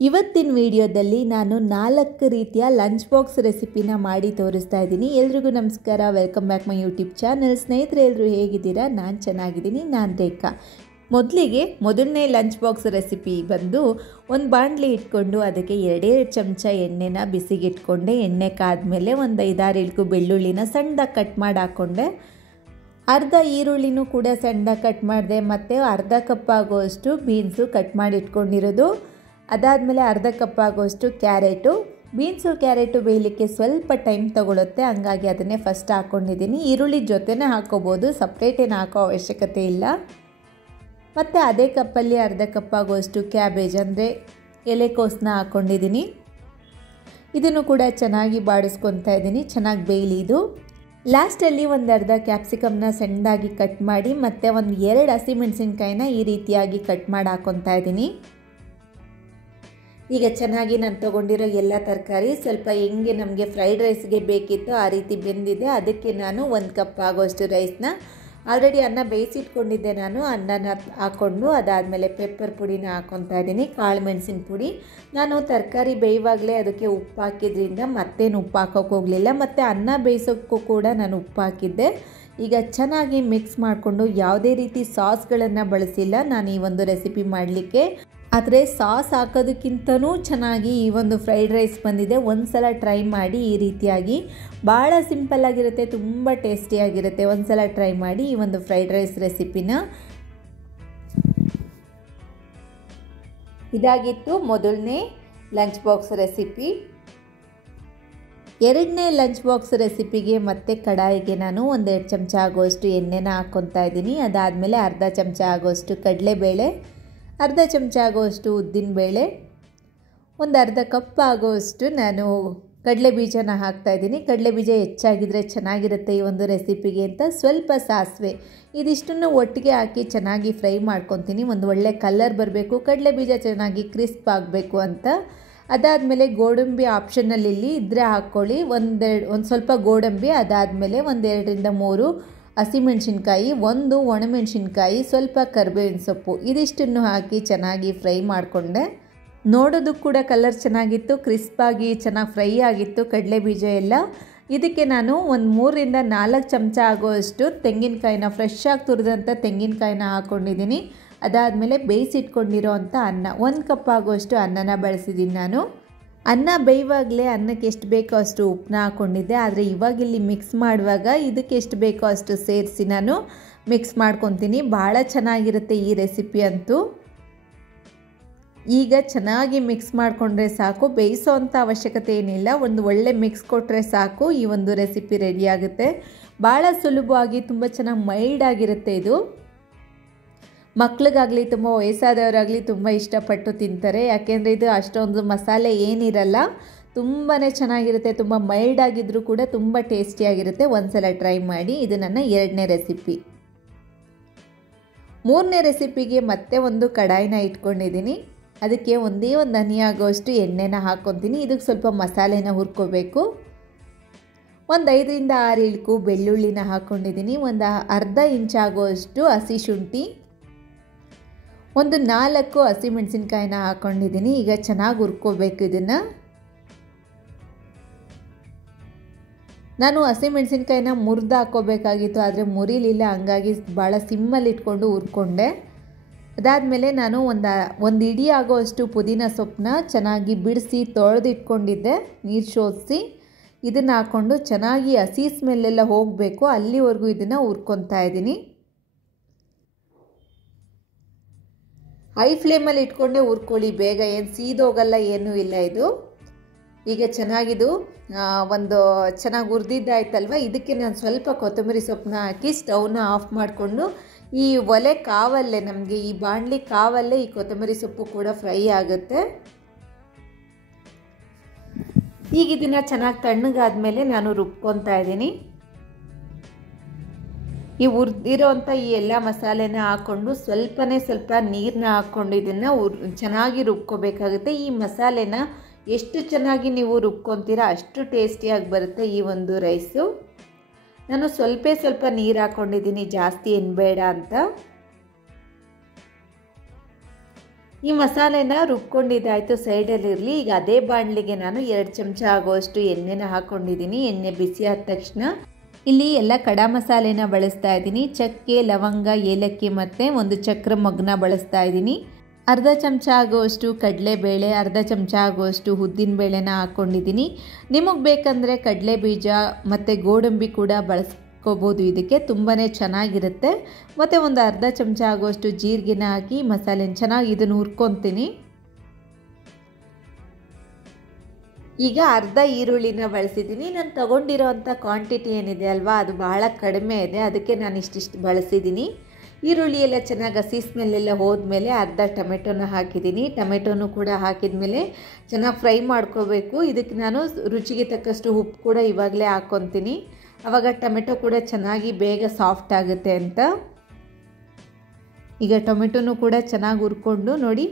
ಇವತ್ತಿನ ವಿಡಿಯೋದಲ್ಲಿ ನಾನು 4 ರೀತಿಯ ಲಂಚ್ ಬಾಕ್ಸ್ ರೆಸಿಪಿನ ಮಾಡಿ ತೋರಿಸ್ತಾ ಇದ್ದೀನಿ. ಎಲ್ರಿಗೂ ನಮಸ್ಕಾರ, welcome back my YouTube channel. ಸ್ನೇಹಿತರೆ, ಎಲ್ಲರೂ ಹೇಗಿದ್ದೀರಾ? ನಾನು ಚೆನ್ನಾಗಿದ್ದೀನಿ. ನಾನು ರೇಖಾ. ಮೊದಲನೇ ಲಂಚ್ ಬಾಕ್ಸ್ ರೆಸಿಪಿ ಬಂದು ಒಂದು ಬಾಣಲಿ ಇಟ್ಕೊಂಡು ಅದಕ್ಕೆ 2 ಚಮಚ ಎಣ್ಣೆನ ಬಿಸಿಗೆ ಇಟ್ಕೊಂಡೆ. ಎಣ್ಣೆ ಕಾದ್ಮೇಲೆ ಒಂದು 5-6 ಇಳ್ಕು ಬೆಳ್ಳುಳ್ಳಿನ ಸಣ್ಣದಾಗಿ ಕಟ್ ಮಾಡಿ ಹಾಕ್ಕೊಂಡೆ. ಅರ್ಧ ಈರುಳ್ಳಿನೂ ಕೂಡ ಸಣ್ಣದಾಗಿ ಕಟ್ ಮಾಡಿದೆ. ಮತ್ತು ಅರ್ಧ ಕಪ್ ಆಗೋಷ್ಟು ಬೀನ್ಸು ಕಟ್ ಮಾಡಿ ಇಟ್ಕೊಂಡಿರೋದು. ಅದಾದಮೇಲೆ ಅರ್ಧ ಕಪ್ ಆಗೋಷ್ಟು ಕ್ಯಾರೆಟು. ಬೀನ್ಸು ಕ್ಯಾರೆಟು ಬೇಯಲಿಕ್ಕೆ ಸ್ವಲ್ಪ ಟೈಮ್ ತೊಗೊಳುತ್ತೆ, ಹಂಗಾಗಿ ಅದನ್ನೇ ಫಸ್ಟ್ ಹಾಕ್ಕೊಂಡಿದ್ದೀನಿ. ಈರುಳ್ಳಿ ಜೊತೆನೇ ಹಾಕ್ಕೋಬೋದು, ಸಪ್ರೇಟೇನು ಹಾಕೋ ಅವಶ್ಯಕತೆ ಇಲ್ಲ. ಮತ್ತು ಅದೇ ಕಪ್ಪಲ್ಲಿ ಅರ್ಧ ಕಪ್ ಆಗೋಷ್ಟು ಕ್ಯಾಬೇಜ್ ಅಂದರೆ ಎಲೆಕೋಸನ್ನ ಹಾಕ್ಕೊಂಡಿದ್ದೀನಿ. ಇದನ್ನು ಕೂಡ ಚೆನ್ನಾಗಿ ಬಾಡಿಸ್ಕೊತಾ ಇದ್ದೀನಿ, ಚೆನ್ನಾಗಿ ಬೇಯಲಿ ಇದು. ಲಾಸ್ಟಲ್ಲಿ ಒಂದು ಅರ್ಧ ಕ್ಯಾಪ್ಸಿಕಮ್ನ ಸಣ್ಣದಾಗಿ ಕಟ್ ಮಾಡಿ ಮತ್ತು ಒಂದು 2 ಹಸಿಮೆಣಸಿನ್ಕಾಯಿನ ಈ ರೀತಿಯಾಗಿ ಕಟ್ ಮಾಡಿ ಹಾಕ್ಕೊತಾ ಇದ್ದೀನಿ. ಈಗ ಚೆನ್ನಾಗಿ ನಾನು ತೊಗೊಂಡಿರೋ ಎಲ್ಲ ತರಕಾರಿ ಸ್ವಲ್ಪ ಹೆಂಗೆ ನಮಗೆ ಫ್ರೈಡ್ ರೈಸ್ಗೆ ಬೇಕಿತ್ತು ಆ ರೀತಿ ಬೆಂದಿದೆ. ಅದಕ್ಕೆ ನಾನು 1 ಕಪ್ ಆಗೋಷ್ಟು ರೈಸ್ನ ಆಲ್ರೆಡಿ ಅನ್ನ ಬೇಯಿಸಿಟ್ಕೊಂಡಿದ್ದೆ. ನಾನು ಅನ್ನನ ಹಾಕ್ಕೊಂಡು ಅದಾದಮೇಲೆ ಪೆಪ್ಪರ್ ಪುಡಿನ ಹಾಕ್ಕೊತಾ ಇದ್ದೀನಿ, ಕಾಳು ಮೆಣಸಿನ ಪುಡಿ. ನಾನು ತರಕಾರಿ ಬೇಯುವಾಗಲೇ ಅದಕ್ಕೆ ಉಪ್ಪು ಹಾಕಿದ್ರಿಂದ ಮತ್ತೇನು ಉಪ್ಪು ಹಾಕೋಕೆ ಹೋಗಲಿಲ್ಲ. ಮತ್ತು ಅನ್ನ ಬೇಯಿಸೋಕ್ಕೂ ಕೂಡ ನಾನು ಉಪ್ಪು ಹಾಕಿದ್ದೆ. ಈಗ ಚೆನ್ನಾಗಿ ಮಿಕ್ಸ್ ಮಾಡಿಕೊಂಡು ಯಾವುದೇ ರೀತಿ ಸಾಸ್ಗಳನ್ನು ಬಳಸಿಲ್ಲ ನಾನು ಈ ಒಂದು ರೆಸಿಪಿ ಮಾಡಲಿಕ್ಕೆ. ಆದರೆ ಸಾಸ್ ಹಾಕೋದಕ್ಕಿಂತನೂ ಚೆನ್ನಾಗಿ ಈ ಒಂದು ಫ್ರೈಡ್ ರೈಸ್ ಬಂದಿದೆ. ಒಂದು ಸಲ ಟ್ರೈ ಮಾಡಿ ಈ ರೀತಿಯಾಗಿ. ಭಾಳ ಸಿಂಪಲ್ಲಾಗಿರುತ್ತೆ, ತುಂಬ ಟೇಸ್ಟಿಯಾಗಿರುತ್ತೆ. ಒಂದು ಸಲ ಟ್ರೈ ಮಾಡಿ ಈ ಒಂದು ಫ್ರೈಡ್ ರೈಸ್ ರೆಸಿಪಿನ. ಇದಾಗಿತ್ತು ಮೊದಲನೇ ಲಂಚ್ ಬಾಕ್ಸ್ ರೆಸಿಪಿ. ಎರಡನೇ ಲಂಚ್ ಬಾಕ್ಸ್ ರೆಸಿಪಿಗೆ ಮತ್ತೆ ಕಡಾಯಿಗೆ ನಾನು 1-2 ಚಮಚ ಆಗೋಷ್ಟು ಎಣ್ಣೆನ ಹಾಕ್ಕೊತಾ ಇದ್ದೀನಿ. ಅದಾದಮೇಲೆ ಅರ್ಧ ಚಮಚ ಆಗೋಷ್ಟು ಕಡಲೆಬೇಳೆ, ಅರ್ಧ ಚಮಚ ಆಗೋಷ್ಟು ಉದ್ದಿನಬೇಳೆ, ಒಂದು ಅರ್ಧ ಕಪ್ ಆಗೋಷ್ಟು ನಾನು ಕಡಲೆ ಬೀಜನ ಹಾಕ್ತಾಯಿದ್ದೀನಿ. ಕಡಲೆ ಬೀಜ ಹೆಚ್ಚಾಗಿದ್ದರೆ ಚೆನ್ನಾಗಿರುತ್ತೆ ಈ ಒಂದು ರೆಸಿಪಿಗೆ ಅಂತ. ಸ್ವಲ್ಪ ಸಾಸಿವೆ, ಇದಿಷ್ಟನ್ನು ಒಟ್ಟಿಗೆ ಹಾಕಿ ಚೆನ್ನಾಗಿ ಫ್ರೈ ಮಾಡ್ಕೊತೀನಿ. ಒಂದು ಒಳ್ಳೆ ಕಲರ್ ಬರಬೇಕು, ಕಡಲೆ ಬೀಜ ಚೆನ್ನಾಗಿ ಕ್ರಿಸ್ಪ್ ಆಗಬೇಕು ಅಂತ. ಅದಾದಮೇಲೆ ಗೋಡಂಬಿ ಆಪ್ಷನಲ್ಲಿ ಇದ್ದರೆ ಹಾಕ್ಕೊಳ್ಳಿ, ಒಂದು ಸ್ವಲ್ಪ ಗೋಡಂಬಿ. ಅದಾದಮೇಲೆ 1-2-3 ಹಸಿಮೆಣಸಿನ್ಕಾಯಿ, 1 ಒಣಮೆಣಸಿನ್ಕಾಯಿ, ಸ್ವಲ್ಪ ಕರಿಬೇವಿನ ಸೊಪ್ಪು, ಇದಿಷ್ಟನ್ನು ಹಾಕಿ ಚೆನ್ನಾಗಿ ಫ್ರೈ ಮಾಡಿಕೊಂಡೆ. ನೋಡೋದಕ್ಕೆ ಕೂಡ ಕಲರ್ ಚೆನ್ನಾಗಿತ್ತು, ಕ್ರಿಸ್ಪಾಗಿ ಚೆನ್ನಾಗಿ ಫ್ರೈ ಆಗಿತ್ತು ಕಡಲೆ ಬೀಜ ಎಲ್ಲ. ಇದಕ್ಕೆ ನಾನು ಒಂದು 3-4 ಚಮಚ ಆಗೋಷ್ಟು ತೆಂಗಿನಕಾಯಿನ, ಫ್ರೆಶ್ ಆಗಿ ತುರಿದಂಥ ತೆಂಗಿನಕಾಯಿನ ಹಾಕ್ಕೊಂಡಿದ್ದೀನಿ. ಅದಾದಮೇಲೆ ಬೇಯಿಸಿಟ್ಕೊಂಡಿರೋ ಅಂಥ ಅನ್ನ, 1 ಕಪ್ ಆಗೋಷ್ಟು ಅನ್ನನ ಬಳಸಿದ್ದೀನಿ ನಾನು. ಅನ್ನ ಬೇಯುವಾಗಲೇ ಅನ್ನಕ್ಕೆ ಎಷ್ಟು ಬೇಕೋ ಅಷ್ಟು ಉಪ್ಪನ್ನ ಹಾಕ್ಕೊಂಡಿದ್ದೆ. ಆದರೆ ಇವಾಗಿಲ್ಲಿ ಮಿಕ್ಸ್ ಮಾಡುವಾಗ ಇದಕ್ಕೆ ಎಷ್ಟು ಬೇಕೋ ಅಷ್ಟು ಸೇರಿಸಿ ನಾನು ಮಿಕ್ಸ್ ಮಾಡ್ಕೊತೀನಿ. ಭಾಳ ಚೆನ್ನಾಗಿರುತ್ತೆ ಈ ರೆಸಿಪಿ ಅಂತೂ. ಈಗ ಚೆನ್ನಾಗಿ ಮಿಕ್ಸ್ ಮಾಡಿಕೊಂಡ್ರೆ ಸಾಕು, ಬೇಯಿಸೋ ಅಂಥ ಅವಶ್ಯಕತೆ ಏನಿಲ್ಲ. ಒಂದು ಒಳ್ಳೆ ಮಿಕ್ಸ್ ಕೊಟ್ಟರೆ ಸಾಕು, ಈ ಒಂದು ರೆಸಿಪಿ ರೆಡಿಯಾಗುತ್ತೆ. ಭಾಳ ಸುಲಭವಾಗಿ ತುಂಬ ಚೆನ್ನಾಗಿ ಮೈಲ್ಡ್ ಆಗಿರುತ್ತೆ ಇದು. ಮಕ್ಳಿಗಾಗಲಿ ತುಂಬ ವಯಸ್ಸಾದವರಾಗಲಿ ತುಂಬ ಇಷ್ಟಪಟ್ಟು ತಿಂತಾರೆ, ಯಾಕೆಂದರೆ ಇದು ಅಷ್ಟೊಂದು ಮಸಾಲೆ ಏನಿರಲ್ಲ, ತುಂಬಾ ಚೆನ್ನಾಗಿರುತ್ತೆ. ತುಂಬ ಮೈಲ್ಡ್ ಆಗಿದ್ದರೂ ಕೂಡ ತುಂಬ ಟೇಸ್ಟಿಯಾಗಿರುತ್ತೆ. ಒಂದು ಸಲ ಟ್ರೈ ಮಾಡಿ. ಇದು ನನ್ನ 2ನೇ ರೆಸಿಪಿ. 3ನೇ ರೆಸಿಪಿಗೆ ಮತ್ತೆ ಒಂದು ಕಡಾಯಿನ ಇಟ್ಕೊಂಡಿದ್ದೀನಿ. ಅದಕ್ಕೆ ಒಂದೇ ಒಂದು ಹನಿ ಆಗೋಷ್ಟು ಎಣ್ಣೆನ ಹಾಕ್ಕೊತೀನಿ. ಇದಕ್ಕೆ ಸ್ವಲ್ಪ ಮಸಾಲೆನ ಹುರ್ಕೋಬೇಕು. ಒಂದು 5-6 ಇಳ್ಕು ಬೆಳ್ಳುಳ್ಳಿನ ಹಾಕ್ಕೊಂಡಿದ್ದೀನಿ. ಒಂದು ಅರ್ಧ ಇಂಚ್ ಆಗೋಷ್ಟು ಹಸಿ ಶುಂಠಿ, ಒಂದು 4 ಹಸಿಮೆಣಸಿನ್ಕಾಯಿನ ಹಾಕ್ಕೊಂಡಿದ್ದೀನಿ. ಈಗ ಚೆನ್ನಾಗಿ ಹುರ್ಕೋಬೇಕು ಇದನ್ನು. ನಾನು ಹಸಿಮೆಣಸಿನ್ಕಾಯಿನ ಮುರಿದು ಹಾಕ್ಕೋಬೇಕಾಗಿತ್ತು, ಆದರೆ ಮುರಿಲಿಲ್ಲ, ಹಂಗಾಗಿ ಭಾಳ ಸಿಮ್ಮಲ್ಲಿ ಇಟ್ಕೊಂಡು ಹುರ್ಕೊಂಡೆ. ಅದಾದಮೇಲೆ ನಾನು ಒಂದು ಇಡೀ ಆಗೋಷ್ಟು ಪುದೀನ ಸೊಪ್ಪನ್ನ ಚೆನ್ನಾಗಿ ಬಿಡಿಸಿ ತೊಳೆದಿಟ್ಕೊಂಡಿದ್ದೆ, ನೀರು ಶೋಧಿಸಿ. ಇದನ್ನು ಹಾಕ್ಕೊಂಡು ಚೆನ್ನಾಗಿ ಹಸಿ ಸ್ಮೆಲ್ಲೆಲ್ಲ ಹೋಗಬೇಕು, ಅಲ್ಲಿವರೆಗೂ ಇದನ್ನು ಹುರ್ಕೊತಾ ಇದ್ದೀನಿ. ಹೈ ಫ್ಲೇಮಲ್ಲಿ ಇಟ್ಕೊಂಡೇ ಹುರ್ಕೊಳ್ಳಿ, ಬೇಗ ಏನು ಸೀದೋಗಲ್ಲ, ಏನೂ ಇಲ್ಲ ಇದು. ಈಗ ಚೆನ್ನಾಗಿದು ಒಂದು ಚೆನ್ನಾಗಿ ಹುರಿದಿದ್ದಾಯ್ತಲ್ವ. ಇದಕ್ಕೆ ನಾನು ಸ್ವಲ್ಪ ಕೊತ್ತಂಬರಿ ಸೊಪ್ಪನ್ನ ಹಾಕಿ ಸ್ಟವ್ನ ಆಫ್ ಮಾಡಿಕೊಂಡು, ಈ ಒಲೆ ಕಾವಲ್ಲೇ, ನಮಗೆ ಈ ಬಾಣಲಿ ಕಾವಲ್ಲೇ ಈ ಕೊತ್ತಂಬರಿ ಸೊಪ್ಪು ಕೂಡ ಫ್ರೈ ಆಗುತ್ತೆ. ಈಗ ಇದನ್ನು ಚೆನ್ನಾಗಿ ತಣ್ಣಗಾದ್ಮೇಲೆ ನಾನು ರುಬ್ಕೊತಾ ಇದ್ದೀನಿ. ಈ ಹುರಿದಿರೋಂಥ ಈ ಎಲ್ಲ ಮಸಾಲೆನ ಹಾಕ್ಕೊಂಡು ಸ್ವಲ್ಪ ನೀರನ್ನ ಹಾಕ್ಕೊಂಡು ಇದನ್ನು ಚೆನ್ನಾಗಿ ರುಬ್ಕೋಬೇಕಾಗುತ್ತೆ. ಈ ಮಸಾಲೆನ ಎಷ್ಟು ಚೆನ್ನಾಗಿ ನೀವು ರುಬ್ಕೊತೀರಾ ಅಷ್ಟು ಟೇಸ್ಟಿಯಾಗಿ ಬರುತ್ತೆ ಈ ಒಂದು ರೈಸು. ನಾನು ಸ್ವಲ್ಪ ನೀರು ಹಾಕ್ಕೊಂಡಿದ್ದೀನಿ, ಜಾಸ್ತಿ ಏನು ಬೇಡ ಅಂತ. ಈ ಮಸಾಲೆನ ರುಬ್ಕೊಂಡಿದ್ದಾಯಿತು ಸೈಡಲ್ಲಿರಲಿ. ಈಗ ಅದೇ ಬಾಣಲಿಗೆ ನಾನು 2 ಚಮಚ ಆಗುವಷ್ಟು ಎಣ್ಣೆನ ಹಾಕ್ಕೊಂಡಿದ್ದೀನಿ. ಎಣ್ಣೆ ಬಿಸಿ ಆದ ತಕ್ಷಣ ಇಲ್ಲಿ ಎಲ್ಲ ಕಡಾ ಮಸಾಲೆನ ಬಳಸ್ತಾ ಇದ್ದೀನಿ. ಚಕ್ಕೆ, ಲವಂಗ, ಏಲಕ್ಕಿ ಮತ್ತು 1 ಚಕ್ರ ಮೊಗ್ಗನ್ನ ಬಳಸ್ತಾ ಇದ್ದೀನಿ. ಅರ್ಧ ಚಮಚ ಆಗುವಷ್ಟು ಕಡಲೆಬೇಳೆ, ಅರ್ಧ ಚಮಚ ಆಗುವಷ್ಟು ಉದ್ದಿನಬೇಳೆನ ಹಾಕ್ಕೊಂಡಿದ್ದೀನಿ. ನಿಮಗೆ ಬೇಕಂದರೆ ಕಡಲೆ ಬೀಜ ಮತ್ತು ಗೋಡಂಬಿ ಕೂಡ ಬಳಸ್ಕೋಬೋದು. ಇದಕ್ಕೆ ತುಂಬಾ ಚೆನ್ನಾಗಿರುತ್ತೆ. ಮತ್ತು ಒಂದು ಅರ್ಧ ಚಮಚ ಆಗುವಷ್ಟು ಜೀರಿಗೆನ ಹಾಕಿ ಮಸಾಲೆನ ಚೆನ್ನಾಗಿ ಇದನ್ನು ಹುರ್ಕೊತೀನಿ. ಈಗ ಅರ್ಧ ಈರುಳ್ಳಿನ ಬಳಸಿದ್ದೀನಿ. ನಾನು ತೊಗೊಂಡಿರೋವಂಥ ಕ್ವಾಂಟಿಟಿ ಏನಿದೆ ಅಲ್ವಾ, ಅದು ಬಹಳ ಕಡಿಮೆ ಇದೆ, ಅದಕ್ಕೆ ನಾನು ಇಷ್ಟಿಷ್ಟು ಬಳಸಿದ್ದೀನಿ. ಈರುಳ್ಳಿ ಎಲ್ಲ ಚೆನ್ನಾಗಿ ಹಸಿ ಸ್ಮೆಲ್ಲೆಲ್ಲ ಹೋದ್ಮೇಲೆ ಅರ್ಧ ಟೊಮೆಟೊನ ಹಾಕಿದ್ದೀನಿ. ಟೊಮೆಟೊನು ಕೂಡ ಹಾಕಿದ ಮೇಲೆ ಚೆನ್ನಾಗಿ ಫ್ರೈ ಮಾಡ್ಕೋಬೇಕು. ಇದಕ್ಕೆ ನಾನು ರುಚಿಗೆ ತಕ್ಕಷ್ಟು ಉಪ್ಪು ಕೂಡ ಇವಾಗಲೇ ಹಾಕ್ಕೊತೀನಿ. ಆವಾಗ ಟೊಮೆಟೊ ಕೂಡ ಚೆನ್ನಾಗಿ ಬೇಗ ಸಾಫ್ಟ್ ಆಗುತ್ತೆ ಅಂತ. ಈಗ ಟೊಮೆಟೊನು ಕೂಡ ಚೆನ್ನಾಗಿ ಹುರ್ಕೊಂಡು ನೋಡಿ,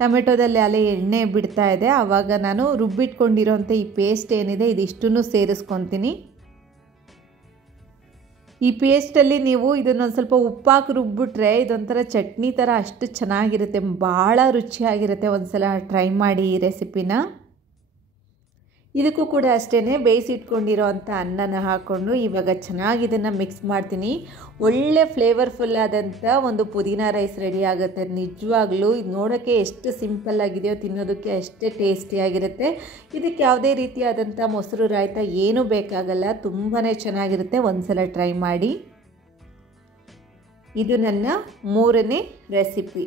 ಟೊಮೆಟೊದಲ್ಲಿ ಅಲ್ಲೇ ಎಣ್ಣೆ ಬಿಡ್ತಾ ಇದೆ. ಆವಾಗ ನಾನು ರುಬ್ಬಿಟ್ಕೊಂಡಿರೋಂಥ ಈ ಪೇಸ್ಟ್ ಏನಿದೆ ಇದಿಷ್ಟನ್ನು ಸೇರಿಸ್ಕೊತೀನಿ. ಈ ಪೇಸ್ಟಲ್ಲಿ ನೀವು ಇದನ್ನೊಂದು ಸ್ವಲ್ಪ ಉಪ್ಪಾಕಿ ರುಬ್ಬಿಟ್ರೆ ಇದೊಂಥರ ಚಟ್ನಿ ಥರ ಅಷ್ಟು ಚೆನ್ನಾಗಿರುತ್ತೆ, ಭಾಳ ರುಚಿಯಾಗಿರುತ್ತೆ. ಒಂದು ಸಲ ಟ್ರೈ ಮಾಡಿ ಈ ರೆಸಿಪಿನ. ಇದಕ್ಕೂ ಕೂಡ ಅಷ್ಟೇ ಬೇಯಿಸಿಟ್ಕೊಂಡಿರೋ ಅಂಥ ಅನ್ನನ ಹಾಕ್ಕೊಂಡು ಇವಾಗ ಚೆನ್ನಾಗಿ ಇದನ್ನು ಮಿಕ್ಸ್ ಮಾಡ್ತೀನಿ. ಒಳ್ಳೆ ಫ್ಲೇವರ್ಫುಲ್ ಆದಂಥ ಒಂದು ಪುದೀನ ರೈಸ್ ರೆಡಿ ಆಗುತ್ತೆ. ನಿಜವಾಗ್ಲೂ ಇದು ನೋಡೋಕ್ಕೆ ಎಷ್ಟು ಸಿಂಪಲ್ ಆಗಿದೆಯೋ ತಿನ್ನೋದಕ್ಕೆ ಅಷ್ಟೇ ಟೇಸ್ಟಿಯಾಗಿರುತ್ತೆ. ಇದಕ್ಕೆ ಯಾವುದೇ ರೀತಿಯಾದಂಥ ಮೊಸರು ರಾಯ್ತ ಏನೂ ಬೇಕಾಗಲ್ಲ, ತುಂಬಾ ಚೆನ್ನಾಗಿರುತ್ತೆ. ಒಂದು ಸಲ ಟ್ರೈ ಮಾಡಿ. ಇದು ನನ್ನ 3ನೇ ರೆಸಿಪಿ.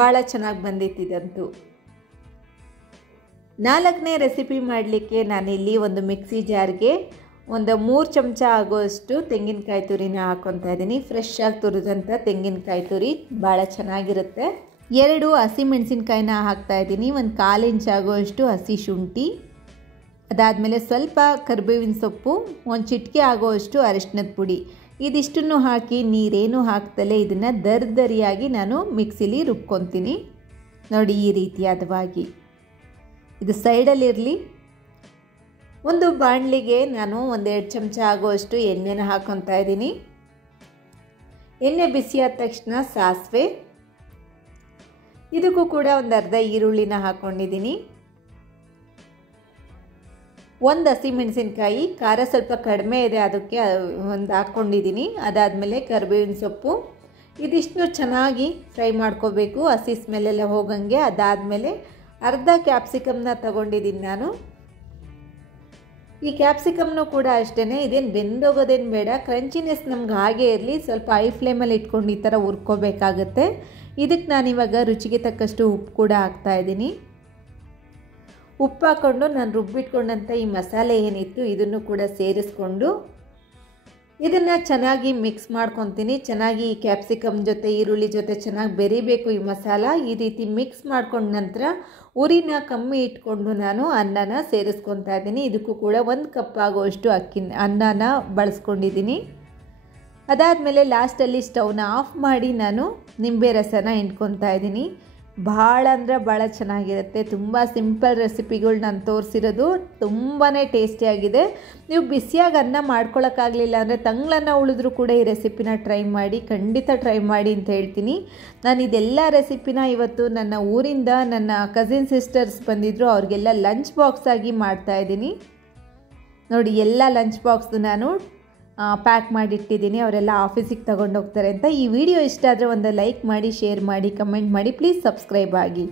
ಭಾಳ ಚೆನ್ನಾಗಿ ಬಂದಿತ್ತಿದಂತೂ. 4ನೇ ರೆಸಿಪಿ ಮಾಡಲಿಕ್ಕೆ ನಾನಿಲ್ಲಿ ಒಂದು ಮಿಕ್ಸಿ ಜಾರ್ಗೆ ಒಂದು 3 ಚಮಚ ಆಗೋಷ್ಟು ತೆಂಗಿನಕಾಯಿ ತುರಿನ ಹಾಕ್ಕೊತಾ ಇದ್ದೀನಿ. ಫ್ರೆಶ್ ಆಗಿ ತುರಿದಂಥ ತೆಂಗಿನಕಾಯಿ ತುರಿ ಭಾಳ ಚೆನ್ನಾಗಿರುತ್ತೆ. 2 ಹಸಿಮೆಣಸಿನ್ಕಾಯಿನ ಹಾಕ್ತಾಯಿದ್ದೀನಿ. 1/4 ಇಂಚ್ ಆಗೋಷ್ಟು ಹಸಿ ಶುಂಠಿ, ಅದಾದಮೇಲೆ ಸ್ವಲ್ಪ ಕರಿಬೇವಿನ ಸೊಪ್ಪು, 1 ಚಿಟಿಕೆ ಆಗೋಷ್ಟು ಅರಿಶಿಣದ ಪುಡಿ. ಇದಿಷ್ಟನ್ನು ಹಾಕಿ ನೀರೇನು ಹಾಕ್ತಲೇ ಇದನ್ನು ದರ್ದರಿಯಾಗಿ ನಾನು ಮಿಕ್ಸಿಲಿ ರುಬ್ಕೊತೀನಿ. ನೋಡಿ ಈ ರೀತಿಯಾದವಾಗಿ. ಇದು ಸೈಡಲ್ಲಿರಲಿ. ಒಂದು ಬಾಣಲಿಗೆ ನಾನು 1-2 ಚಮಚ ಆಗುವಷ್ಟು ಎಣ್ಣೆನ ಹಾಕ್ಕೊತಾ ಇದ್ದೀನಿ. ಎಣ್ಣೆ ಬಿಸಿಯಾದ ತಕ್ಷಣ ಸಾಸಿವೆ, ಇದಕ್ಕೂ ಕೂಡ ಒಂದು ಅರ್ಧ ಈರುಳ್ಳಿನ ಹಾಕ್ಕೊಂಡಿದ್ದೀನಿ. 1 ಹಸಿಮೆಣಸಿನ್ಕಾಯಿ, ಖಾರ ಸ್ವಲ್ಪ ಕಡಿಮೆ ಇದೆ ಅದಕ್ಕೆ ಒಂದು ಹಾಕ್ಕೊಂಡಿದ್ದೀನಿ. ಅದಾದಮೇಲೆ ಕರಿಬೇವಿನ ಸೊಪ್ಪು, ಇದಿಷ್ಟು ಚೆನ್ನಾಗಿ ಫ್ರೈ ಮಾಡ್ಕೋಬೇಕು, ಹಸಿ ಸ್ಮೆಲ್ಲೆಲ್ಲ ಹೋಗಂಗೆ. ಅದಾದಮೇಲೆ ಅರ್ಧ ಕ್ಯಾಪ್ಸಿಕಮ್ನ ತಗೊಂಡಿದ್ದೀನಿ ನಾನು. ಈ ಕ್ಯಾಪ್ಸಿಕಮ್ನು ಕೂಡ ಅಷ್ಟೇ, ಇದೇನು ಬೆಂದೋಗೋದೇನು ಬೇಡ, ಕ್ರಂಚಿನೆಸ್ ನಮ್ಗೆ ಹಾಗೆ ಇರಲಿ. ಸ್ವಲ್ಪ ಹೈ ಫ್ಲೇಮಲ್ಲಿ ಇಟ್ಕೊಂಡು ಈ ಥರ ಹುರ್ಕೋಬೇಕಾಗತ್ತೆ. ಇದಕ್ಕೆ ನಾನಿವಾಗ ರುಚಿಗೆ ತಕ್ಕಷ್ಟು ಉಪ್ಪು ಕೂಡ ಹಾಕ್ತಾಯಿದ್ದೀನಿ. ಉಪ್ಪು ಹಾಕ್ಕೊಂಡು ನಾನು ರುಬ್ಬಿಟ್ಕೊಂಡಂಥ ಈ ಮಸಾಲೆ ಏನಿತ್ತು ಇದನ್ನು ಕೂಡ ಸೇರಿಸ್ಕೊಂಡು ಇದನ್ನು ಚೆನ್ನಾಗಿ ಮಿಕ್ಸ್ ಮಾಡ್ಕೊತೀನಿ. ಚೆನ್ನಾಗಿ ಈ ಕ್ಯಾಪ್ಸಿಕಮ್ ಜೊತೆ ಈರುಳ್ಳಿ ಜೊತೆ ಚೆನ್ನಾಗಿ ಬೆರಿಬೇಕು ಈ ಮಸಾಲ. ಈ ರೀತಿ ಮಿಕ್ಸ್ ಮಾಡ್ಕೊಂಡ ನಂತರ ಉರಿನ ಕಮ್ಮಿ ಇಟ್ಕೊಂಡು ನಾನು ಅನ್ನನ ಸೇರಿಸ್ಕೊತಾ ಇದ್ದೀನಿ. ಇದಕ್ಕೂ ಕೂಡ 1 ಕಪ್ ಆಗುವಷ್ಟು ಅನ್ನನ ಬಳಸ್ಕೊಂಡಿದ್ದೀನಿ. ಅದಾದಮೇಲೆ ಲಾಸ್ಟಲ್ಲಿ ಸ್ಟವ್ನ ಆಫ್ ಮಾಡಿ ನಾನು ನಿಂಬೆ ರಸನ ಹಿಂಡ್ಕೊತಾ ಇದ್ದೀನಿ. ಭಾಳ ಅಂದರೆ ಭಾಳ ಚೆನ್ನಾಗಿರುತ್ತೆ. ತುಂಬ ಸಿಂಪಲ್ ರೆಸಿಪಿಗಳು ನಾನು ತೋರಿಸಿರೋದು, ತುಂಬಾ ಟೇಸ್ಟಿಯಾಗಿದೆ. ನೀವು ಬಿಸಿಯಾಗಿ ಅನ್ನ ಮಾಡ್ಕೊಳ್ಳೋಕ್ಕಾಗಲಿಲ್ಲ ಅಂದರೆ ತಂಗ್ಳನ್ನ ಉಳಿದ್ರೂ ಕೂಡ ಈ ರೆಸಿಪಿನ ಟ್ರೈ ಮಾಡಿ, ಖಂಡಿತ ಟ್ರೈ ಮಾಡಿ ಅಂತ ಹೇಳ್ತೀನಿ. ನಾನು ಇದೆಲ್ಲ ರೆಸಿಪಿನ ಇವತ್ತು ನನ್ನ ಊರಿಂದ ನನ್ನ ಕಸಿನ್ ಸಿಸ್ಟರ್ಸ್ ಬಂದಿದ್ದರು, ಅವ್ರಿಗೆಲ್ಲ ಲಂಚ್ ಬಾಕ್ಸ್ ಆಗಿ ಮಾಡ್ತಾಯಿದ್ದೀನಿ. ನೋಡಿ ಎಲ್ಲ ಲಂಚ್ ಬಾಕ್ಸ್ದು ನಾನು ಪ್ಯಾಕ್ ಮಾಡಿಟ್ಟಿದ್ದೀನಿ, ಅವರೆಲ್ಲ ಆಫೀಸಿಗೆ ತಗೊಂಡೋಗ್ತಾರೆ ಅಂತ. ಈ ವಿಡಿಯೋ ಇಷ್ಟ ಆದರೆ ಒಂದು ಲೈಕ್ ಮಾಡಿ, ಶೇರ್ ಮಾಡಿ, ಕಮೆಂಟ್ ಮಾಡಿ, ಪ್ಲೀಸ್ ಸಬ್ಸ್ಕ್ರೈಬ್ ಆಗಿ.